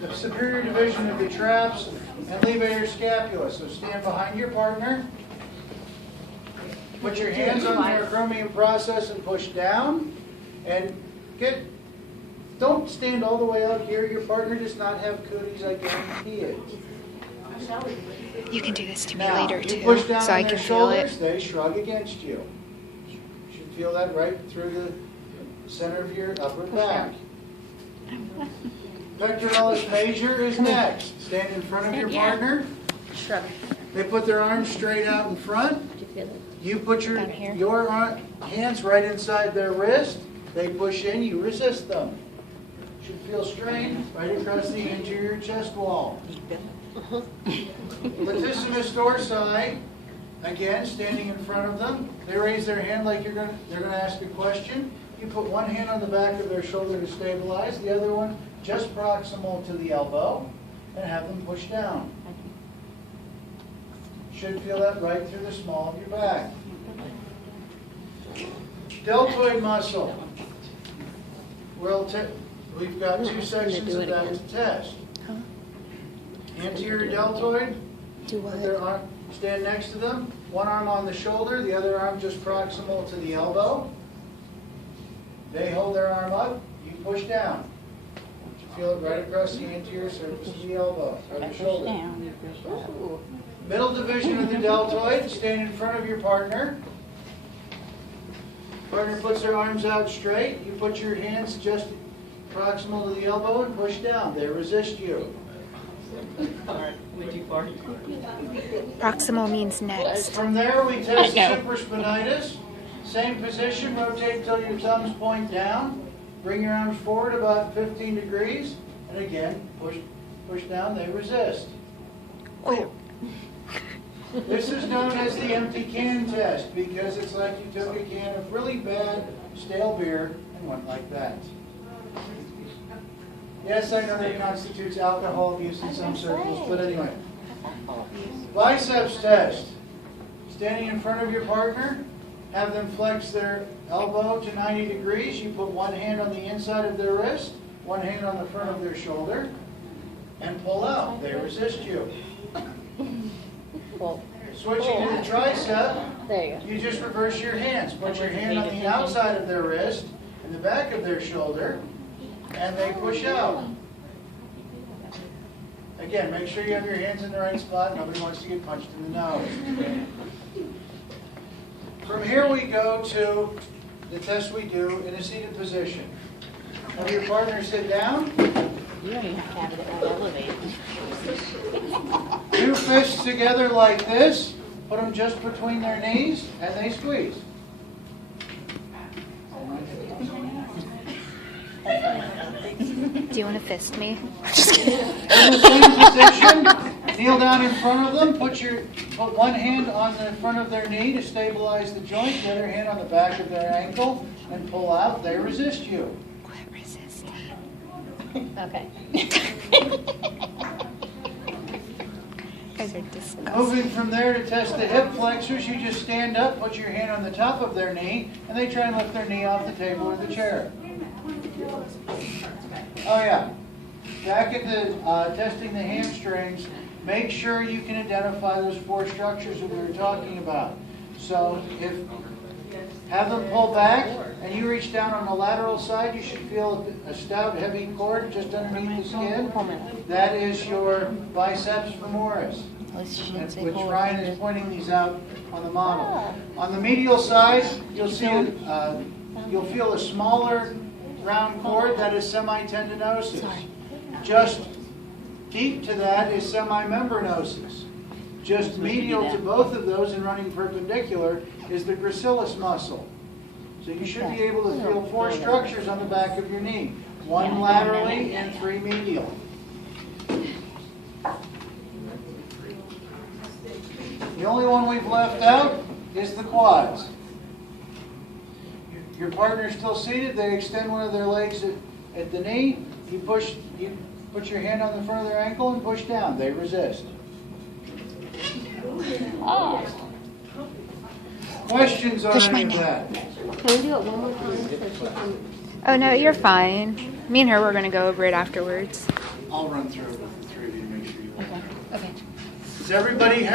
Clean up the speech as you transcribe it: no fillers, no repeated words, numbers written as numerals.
the superior division of the traps and levator scapula. So stand behind your partner. Put your hands on the acromion process and push down. And don't stand all the way out here. Your partner does not have cooties, I guarantee it. You can do this to me Now, later you too, push down so on I their can feel it. shoulders, they shrug against you. You should feel that right through the center of your upper back. Pectoralis major is next. Stand in front of your partner. Shrug. They put their arms straight out in front. You put your hands right inside their wrist. They push in, you resist them. Should feel strain right across the anterior chest wall. Latissimus dorsi, again, standing in front of them. They raise their hand like they're going to ask a question. You put one hand on the back of their shoulder to stabilize, the other one just proximal to the elbow, and have them push down. Should feel that right through the small of your back. Deltoid muscle. We've got two sections of that to test. Anterior deltoid. Put their arm, stand next to them. One arm on the shoulder, the other arm just proximal to the elbow. They hold their arm up. You push down. You feel it right across the anterior surface of the elbow, or the shoulder. Middle division of the deltoid. Stand in front of your partner. Partner puts their arms out straight. You put your hands just proximal to the elbow and push down. They resist you. Proximal means next. From there, we test supraspinatus. Same position. Rotate till your thumbs point down. Bring your arms forward about 15 degrees. And again, push down. They resist. Oh. This is known as the empty can test because it's like you took a can of really bad stale beer and went like that. Yes, I know that constitutes alcohol abuse in some circles, but anyway. Biceps test. Standing in front of your partner, have them flex their elbow to 90 degrees. You put one hand on the inside of their wrist, one hand on the front of their shoulder, and pull out. They resist you. Switching to the tricep, you just reverse your hands. Put your hand on the outside of their wrist and the back of their shoulder, and they push out. Again, make sure you have your hands in the right spot. Nobody wants to get punched in the nose. From here we go to the test we do in a seated position. Have your partner sit down. You don't even have to have it elevated. Two fists together like this. Put them just between their knees, and they squeeze. Do you want to fist me? In the same position, kneel down in front of them. Put one hand on the front of their knee to stabilize the joint. The other hand on the back of their ankle, and pull out. They resist you. Quit resisting. Okay. You guys are disgusting. Moving from there to test the hip flexors, you just stand up, put your hand on the top of their knee, and they try and lift their knee off the table or the chair. Oh yeah. Back at the testing the hamstrings, make sure you can identify those four structures that we were talking about. So have them pull back, and you reach down on the lateral side, you should feel a stout, heavy cord just underneath the skin. That is your biceps femoris, which Ryan is pointing these out on the model. On the medial side, you'll feel a smaller round cord that is semitendinosus. Just deep to that is semimembranosus. Just medial to both of those and running perpendicular is the gracilis muscle. So you should be able to feel four structures on the back of your knee. One laterally and three medial. The only one we've left out is the quads. Your partner's still seated. They extend one of their legs at the knee. You put your hand on the front of their ankle and push down. They resist. Oh. Questions on any of that? Can we do it one more time so she can... Oh no, you're fine. Me and her were going to go over it afterwards. I'll run through it with the three of you to make sure you all Okay. know. Okay. Does everybody have